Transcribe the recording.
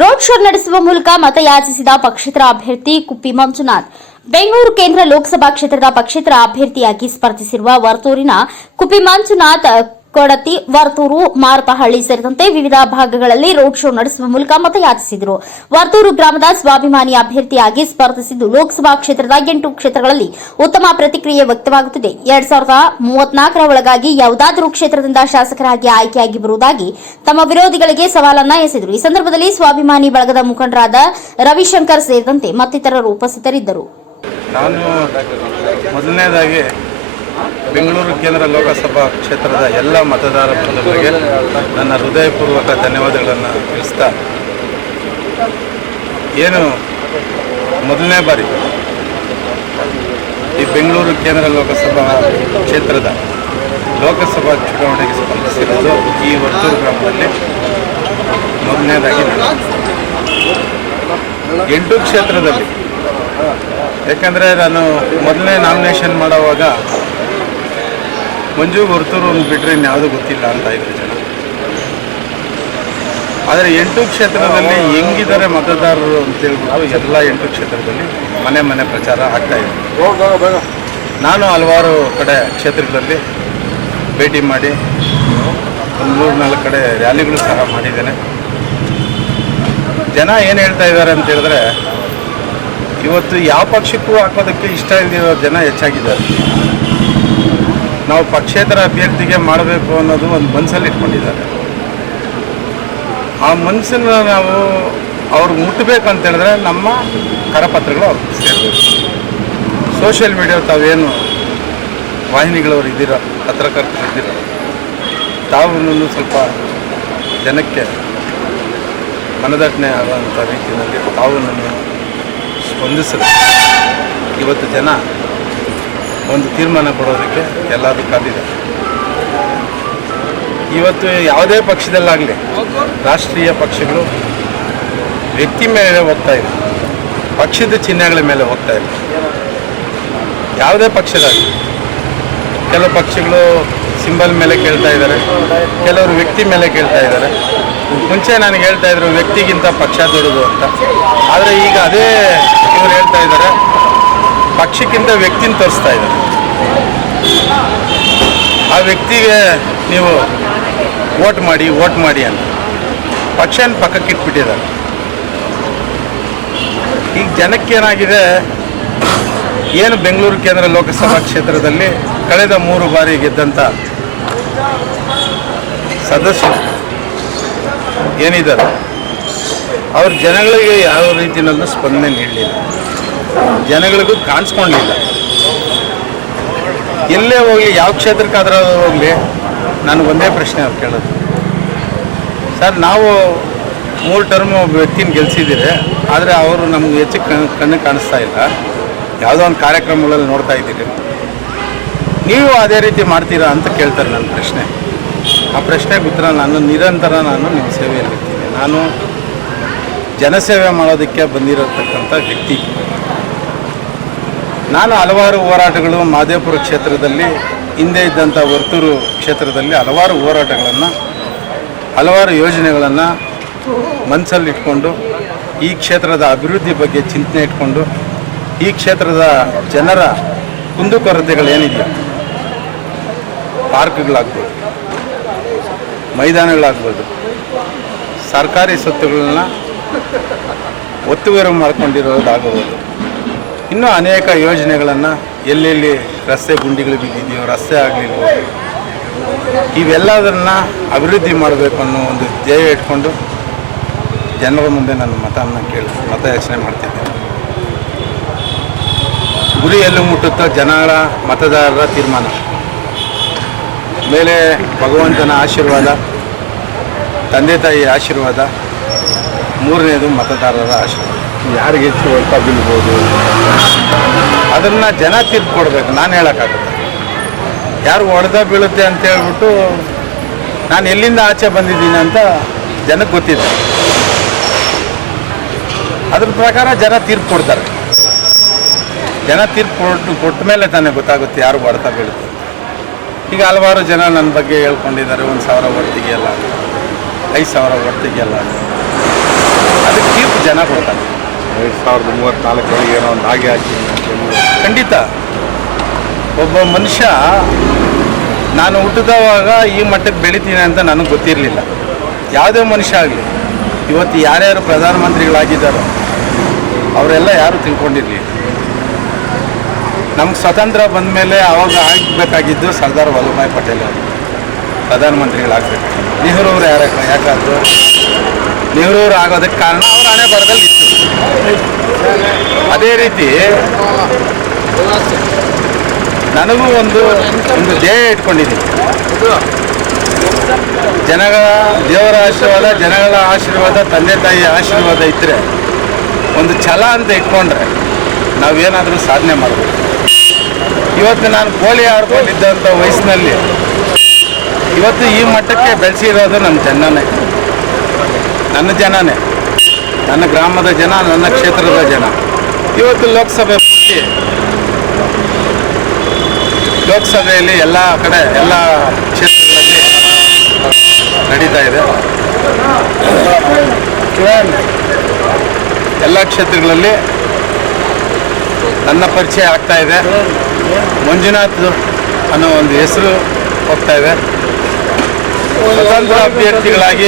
Road show ನಡೆಸುವ ಮೂಲಕ ಮತಯಾಚಿಸಿದ ಪಕ್ಷೇತರ ಅಭ್ಯರ್ಥಿ ಕುಪ್ಪಿ ಮಂಜುನಾಥ್. ಬೆಂಗಳೂರು ಕೇಂದ್ರ ಲೋಕಸಭಾ ಕ್ಷೇತ್ರದ ಪಕ್ಷೇತರ ಅಭ್ಯರ್ಥಿಯಾಗಿ ಸ್ಪರ್ಧಿಸಿರುವ ವರ್ತೂರಿನ ಕುಪ್ಪಿ ಮಂಜುನಾಥ್ ಕೊಡತಿ, ವರ್ತೂರು, ಮಾರತಹಳ್ಳಿ ಸೇರಿದಂತೆ ವಿವಿಧ ಭಾಗಗಳಲ್ಲಿ ರೋಡ್ ಶೋ ನಡೆಸುವ ಮೂಲಕ ಮತಯಾಚಿಸಿದರು. ವರ್ತೂರು ಗ್ರಾಮದ ಸ್ವಾಭಿಮಾನಿ ಅಭ್ಯರ್ಥಿಯಾಗಿ ಸ್ಪರ್ಧಿಸಿದ್ದು ಲೋಕಸಭಾ ಕ್ಷೇತ್ರದ ಎಂಟು ಕ್ಷೇತ್ರಗಳಲ್ಲಿ ಉತ್ತಮ ಪ್ರತಿಕ್ರಿಯೆ ವ್ಯಕ್ತವಾಗುತ್ತಿದೆ. ಎರಡ್ ಸಾವಿರದ ಮೂವತ್ನಾಲ್ಕರ ಒಳಗಾಗಿ ಯಾವುದಾದರೂ ಕ್ಷೇತ್ರದಿಂದ ಶಾಸಕರಾಗಿ ಆಯ್ಕೆಯಾಗಿ ಬರುವುದಾಗಿ ತಮ್ಮ ವಿರೋಧಿಗಳಿಗೆ ಸವಾಲನ್ನ ಎಸೆದರು. ಈ ಸಂದರ್ಭದಲ್ಲಿ ಸ್ವಾಭಿಮಾನಿ ಬಳಗದ ಮುಖಂಡರಾದ ರವಿಶಂಕರ್ ಸೇರಿದಂತೆ ಮತ್ತಿತರರು ಉಪಸ್ಥಿತರಿದ್ದರು. ನಾನು ಮೊದಲನೇದಾಗಿ ಬೆಂಗಳೂರು ಕೇಂದ್ರ ಲೋಕಸಭಾ ಕ್ಷೇತ್ರದ ಎಲ್ಲ ಮತದಾರ ಬಂಧುಗಳಿಗೆ ನನ್ನ ಹೃದಯಪೂರ್ವಕ ಧನ್ಯವಾದಗಳನ್ನು ತಿಳಿಸ್ತಾ ಏನು ಮೊದಲನೇ ಬಾರಿ ಈ ಬೆಂಗಳೂರು ಕೇಂದ್ರ ಲೋಕಸಭಾ ಕ್ಷೇತ್ರದ ಲೋಕಸಭಾ ಚುನಾವಣೆಗೆ ಸ್ಪರ್ಧಿಸಿರೋದು ಈ ವರ್ತೂರು ಗ್ರಾಮದಲ್ಲಿ ಮೊದಲನೇದಾಗಿ. ಎಂಟು ಕ್ಷೇತ್ರದಲ್ಲಿ ಯಾಕಂದರೆ ನಾನು ಮೊದಲನೇ ನಾಮಿನೇಷನ್ ಮಾಡೋವಾಗ ಮಂಜು ಬರ್ತೂರು ಬಿಟ್ಟರೆ ಇನ್ಯಾವುದು ಗೊತ್ತಿಲ್ಲ ಅಂತ ಇದ್ರು ಜನ. ಆದರೆ ಎಂಟು ಕ್ಷೇತ್ರದಲ್ಲಿ ಹೆಂಗಿದ್ದಾರೆ ಮತದಾರರು ಅಂತೇಳ್ಬಿಟ್ಟು ಎಲ್ಲ ಎಂಟು ಕ್ಷೇತ್ರದಲ್ಲಿ ಮನೆ ಮನೆ ಪ್ರಚಾರ ಆಗ್ತಾ ಇದೆ. ನಾನು ಹಲವಾರು ಕಡೆ ಕ್ಷೇತ್ರಗಳಲ್ಲಿ ಭೇಟಿ ಮಾಡಿ ಒಂದು ಮೂರು ನಾಲ್ಕು ಕಡೆ ರ್ಯಾಲಿಗಳು ಸಹ ಮಾಡಿದ್ದೇನೆ. ಜನ ಏನು ಹೇಳ್ತಾ ಇದ್ದಾರೆ ಅಂತ ಹೇಳಿದ್ರೆ, ಇವತ್ತು ಯಾವ ಪಕ್ಷಕ್ಕೂ ಹಾಕೋದಕ್ಕೆ ಇಷ್ಟ ಇಲ್ದಿರೋ ಜನ ಹೆಚ್ಚಾಗಿದ್ದಾರೆ. ನಾವು ಪಕ್ಷೇತರ ಅಭ್ಯರ್ಥಿಗೆ ಮಾಡಬೇಕು ಅನ್ನೋದು ಒಂದು ಮನಸ್ಸಲ್ಲಿ ಇಟ್ಕೊಂಡಿದ್ದಾರೆ. ಆ ಮನಸ್ಸನ್ನ ನಾವು ಅವ್ರಿಗೆ ಮುಟ್ಟಬೇಕು ಅಂತ ಹೇಳಿದ್ರೆ ನಮ್ಮ ಕರಪತ್ರಗಳು ಅವ್ರಿಗೆ ಸೇರಬೇಕು ಸೋಷಿಯಲ್ ಮೀಡಿಯಾ ತಾವೇನು ವಾಹಿನಿಗಳವ್ರು ಇದ್ದೀರ, ಪತ್ರಕರ್ತರು ಇದ್ದೀರ ತಾವನ್ನು ಸ್ವಲ್ಪ ಜನಕ್ಕೆ ಮನದಟ್ಟಣೆ ಆಗುವಂಥ ರೀತಿಯಲ್ಲಿ ತಾವು ಸ್ಪಂದಿಸಲು ಇವತ್ತು ಜನ ಒಂದು ತೀರ್ಮಾನ ಕೊಡೋದಕ್ಕೆ ಎಲ್ಲದೂ ಕಾದಿದೆ ಇವತ್ತು ಯಾವುದೇ ಪಕ್ಷದಲ್ಲಾಗಲಿ ರಾಷ್ಟ್ರೀಯ ಪಕ್ಷಗಳು ವ್ಯಕ್ತಿ ಮೇಲೆ ಹೋಗ್ತಾ ಇದೆ. ಪಕ್ಷದ ಚಿಹ್ನೆಗಳ ಮೇಲೆ ಹೋಗ್ತಾ ಇಲ್ಲ ಯಾವುದೇ ಪಕ್ಷದಾಗಲಿ ಕೆಲವು ಪಕ್ಷಗಳು ಸಿಂಬಲ್ ಮೇಲೆ ಕೇಳ್ತಾ ಇದ್ದಾರೆ. ಕೆಲವರು ವ್ಯಕ್ತಿ ಮೇಲೆ ಕೇಳ್ತಾ ಇದ್ದಾರೆ. ಮುಂಚೆ ನನಗೆ ಹೇಳ್ತಾ ಇದ್ರು ವ್ಯಕ್ತಿಗಿಂತ ಪಕ್ಷ ದೊಡ್ಡದು ಅಂತ. ಆದರೆ ಈಗ ಅದೇ ಇವರು ಹೇಳ್ತಾ ಇದ್ದಾರೆ. ಪಕ್ಷಕ್ಕಿಂತ ವ್ಯಕ್ತಿನ ತೋರಿಸ್ತಾ ಇದ್ದಾರೆ. ವ್ಯಕ್ತಿಗೆ ನೀವು ವೋಟ್ ಮಾಡಿ ವೋಟ್ ಮಾಡಿ ಅಂತ. ಪಕ್ಷನ ಪಕ್ಕಕ್ಕೆ ಇಟ್ಬಿಟ್ಟಿದ್ದಾರೆ. ಈಗ ಜನಕ್ಕೇನಾಗಿದೆ ಏನು ಬೆಂಗಳೂರು ಕೇಂದ್ರ ಲೋಕಸಭಾ ಕ್ಷೇತ್ರದಲ್ಲಿ ಕಳೆದ ಮೂರು ಬಾರಿ ಗೆದ್ದಂಥ ಸದಸ್ಯರು ಏನಿದ್ದಾರೆ ಅವ್ರ ಜನಗಳಿಗೆ ಯಾವ ರೀತಿಯಲ್ಲೂ ಸ್ಪಂದನೆ ನೀಡಲಿಲ್ಲ. ಜನಗಳಿಗೂ ಕಾಣಿಸ್ಕೊಂಡಿಲ್ಲ. ಎಲ್ಲೇ ಹೋಗಲಿ, ಯಾವ ಕ್ಷೇತ್ರಕ್ಕಾದ್ರೂ ಹೋಗಲಿ ನನಗೊಂದೇ ಪ್ರಶ್ನೆ ಅವ್ರು ಕೇಳೋದು. ಸರ್, ನಾವು ಮೂರು ಟರ್ಮ್ ವ್ಯಕ್ತಿನ ಗೆಲ್ಸಿದ್ದೀರಿ, ಆದರೆ ಅವರು ನಮ್ಗೆ ಹೆಚ್ಚು ಕಣ್ಣು ಕಣ್ಣು ಕಾಣಿಸ್ತಾ ಇಲ್ಲ. ಯಾವುದೋ ಒಂದು ಕಾರ್ಯಕ್ರಮಗಳಲ್ಲಿ ನೋಡ್ತಾ ಇದ್ದೀರಿ. ನೀವು ಅದೇ ರೀತಿ ಮಾಡ್ತೀರಾ ಅಂತ ಕೇಳ್ತಾರೆ ನನ್ನ ಪ್ರಶ್ನೆ. ಆ ಪ್ರಶ್ನೆ ಬಿತ್ತರ ನಾನು, ನಿರಂತರ ನಾನು ನಿಮ್ಮ ಸೇವೆಯಲ್ಲಿರ್ತೀನಿ ನಾನು ಜನಸೇವೆ ಮಾಡೋದಕ್ಕೆ ಬಂದಿರತಕ್ಕಂಥ ವ್ಯಕ್ತಿ. ನಾನು ಹಲವಾರು ಹೋರಾಟಗಳು ಮಾದೇಪುರ ಕ್ಷೇತ್ರದಲ್ಲಿ, ಹಿಂದೆ ಇದ್ದಂಥ ವರ್ತೂರು ಕ್ಷೇತ್ರದಲ್ಲಿ ಹಲವಾರು ಹೋರಾಟಗಳನ್ನು, ಹಲವಾರು ಯೋಜನೆಗಳನ್ನು ಮನಸ್ಸಲ್ಲಿ ಇಟ್ಕೊಂಡು, ಈ ಕ್ಷೇತ್ರದ ಅಭಿವೃದ್ಧಿ ಬಗ್ಗೆ ಚಿಂತನೆ ಇಟ್ಕೊಂಡು, ಈ ಕ್ಷೇತ್ರದ ಜನರ ಕುಂದುಕೊರತೆಗಳೇನಿದೆಯೋ, ಪಾರ್ಕ್ಗಳಾಗ್ಬೋದು, ಮೈದಾನಗಳಾಗ್ಬೋದು, ಸರ್ಕಾರಿ ಸ್ವತ್ತುಗಳನ್ನ ಒತ್ತುವರಿ ಮಾಡ್ಕೊಂಡಿರೋದಾಗಬಹುದು ಇನ್ನೂ ಅನೇಕ ಯೋಜನೆಗಳನ್ನು ಎಲ್ಲೆಲ್ಲಿ ರಸ್ತೆ ಗುಂಡಿಗಳು ಬಿದ್ದಿದೆಯೋ, ರಸ್ತೆ ಆಗಲಿಲ್ವೋ, ಇವೆಲ್ಲದನ್ನು ಅಭಿವೃದ್ಧಿ ಮಾಡಬೇಕು ಅನ್ನೋ ಒಂದು ಧ್ಯೇಯ ಇಟ್ಕೊಂಡು ಜನರ ಮುಂದೆ ನನ್ನ ಮತವನ್ನು ಕೇಳಿ ಮತಯಾಚನೆ ಮಾಡ್ತಿದ್ದೇನೆ. ಗುರಿ ಎಲ್ಲಿ ಮುಟ್ಟುತ್ತೋ ಜನರ ಮತದಾರರ ತೀರ್ಮಾನ. ಮೇಲೆ ಭಗವಂತನ ಆಶೀರ್ವಾದ, ತಂದೆ ತಾಯಿ ಆಶೀರ್ವಾದ, ಮೂರನೇದು ಮತದಾರರ ಆಶೀರ್ವಾದ. ಯಾರಿಗೆ ಹೆಚ್ಚು ಅಂತ ಬೀಳ್ಬೋದು ಅದನ್ನು ಜನ ತೀರ್ಪು ಕೊಡಬೇಕು ನಾನು ಹೇಳೋಕ್ಕಾಗುತ್ತೆ ಯಾರು ಹೊಡೆದ ಬೀಳುತ್ತೆ ಅಂತ ಹೇಳ್ಬಿಟ್ಟು ನಾನು ಎಲ್ಲಿಂದ ಆಚೆ ಬಂದಿದ್ದೀನಿ ಅಂತ ಜನಕ್ಕೆ ಗೊತ್ತಿದೆ ಅದ್ರ ಪ್ರಕಾರ ಜನ ತೀರ್ಪು ಕೊಡ್ತಾರೆ ಜನ ತೀರ್ಪು ಕೊಟ್ಟು ಕೊಟ್ಟ ಮೇಲೆ ತಾನೇ ಗೊತ್ತಾಗುತ್ತೆ ಯಾರು ಹೊಡೆತ ಬೀಳುತ್ತೆ. ಈಗ ಹಲವಾರು ಜನ ನನ್ನ ಬಗ್ಗೆ ಹೇಳ್ಕೊಂಡಿದ್ದಾರೆ, ಒಂದು ಸಾವಿರ ಹೊಡ್ತಿಗೆಲ್ಲ ಐದು ಸಾವಿರ ಹೊಡ್ತಿಗೆಲ್ಲ ಅದಕ್ಕೆ ತೀರ್ಪು ಜನ ಕೊಡ್ತಾರೆ. ಎರಡು ಸಾವಿರದ ಮೂವತ್ತ್ನಾಲ್ಕರಲ್ಲಿ ಏನೋ ಒಂದು ಹಾಗೆ ಹಾಕಿ ಖಂಡಿತ. ಒಬ್ಬ ಮನುಷ್ಯ, ನಾನು ಹುಟ್ಟಿದವಾಗ ಈ ಮಟ್ಟಕ್ಕೆ ಬೆಳಿತೀನಿ ಅಂತ ನನಗೆ ಗೊತ್ತಿರಲಿಲ್ಲ. ಯಾವುದೇ ಮನುಷ್ಯ ಆಗಲಿ, ಇವತ್ತು ಯಾರ್ಯಾರು ಪ್ರಧಾನಮಂತ್ರಿಗಳಾಗಿದ್ದಾರೋ, ಅವರೆಲ್ಲ ಯಾರು ತಿಳ್ಕೊಂಡಿರಲಿ ನಮ್ಗೆ ಸ್ವತಂತ್ರ ಬಂದ ಮೇಲೆ ಅವಾಗ ಆಗಬೇಕಾಗಿದ್ದು ಸರ್ದಾರ್ ವಲ್ಲಭಾಯ್ ಪಟೇಲ್ ಅವರು. ಪ್ರಧಾನಮಂತ್ರಿಗಳಾಗಬೇಕು. ನೆಹರು ಅವರು ಯಾರ ಯಾಕಾದ್ರು? ನೆಹರು ಅವರು ಆಗೋದಕ್ಕೆ ಕಾರಣ ಅವರು ಹಣೆ ಬರದಲ್ಲಿ ಅದೇ ರೀತಿ ನನಗೂ ಒಂದು ಒಂದು ಧ್ಯೇಯ ಇಟ್ಕೊಂಡಿದ್ದೀನಿ. ಜನಗಳ, ದೇವರ ಆಶೀರ್ವಾದ, ಜನಗಳ ಆಶೀರ್ವಾದ, ತಂದೆ ತಾಯಿಯ ಆಶೀರ್ವಾದ ಇದ್ದರೆ ಒಂದು ಛಲ ಅಂತ ಇಟ್ಕೊಂಡ್ರೆ ನಾವೇನಾದರೂ ಸಾಧನೆ ಮಾಡಬೇಕು ಇವತ್ತು ನಾನು ಕೋಳಿ ಆಡ್ಕೊಂಡಿದ್ದಂಥ ವಯಸ್ಸಿನಲ್ಲಿ ಇವತ್ತು ಈ ಮಟ್ಟಕ್ಕೆ ಬೆಳೆಸಿರೋದು ನಮ್ಮ ಜನನೇ. ನನ್ನ ಜನನೇ. ನನ್ನ ಗ್ರಾಮದ ಜನ, ನನ್ನ ಕ್ಷೇತ್ರದ ಜನ. ಇವತ್ತು ಲೋಕಸಭೆ ಲೋಕಸಭೆಯಲ್ಲಿ ಎಲ್ಲ ಕಡೆ, ಎಲ್ಲ ಕ್ಷೇತ್ರಗಳಲ್ಲಿ ನಡೀತಾ ಇದೆ. ಎಲ್ಲ ಕ್ಷೇತ್ರಗಳಲ್ಲಿ ನನ್ನ ಪರಿಚಯ ಆಗ್ತಾ ಇದೆ. ಮಂಜುನಾಥ್ ಅನ್ನೋ ಒಂದು ಹೆಸರು ಹೋಗ್ತಾ ಇದೆ. ಸ್ವತಂತ್ರ ಅಭ್ಯರ್ಥಿಗಳಾಗಿ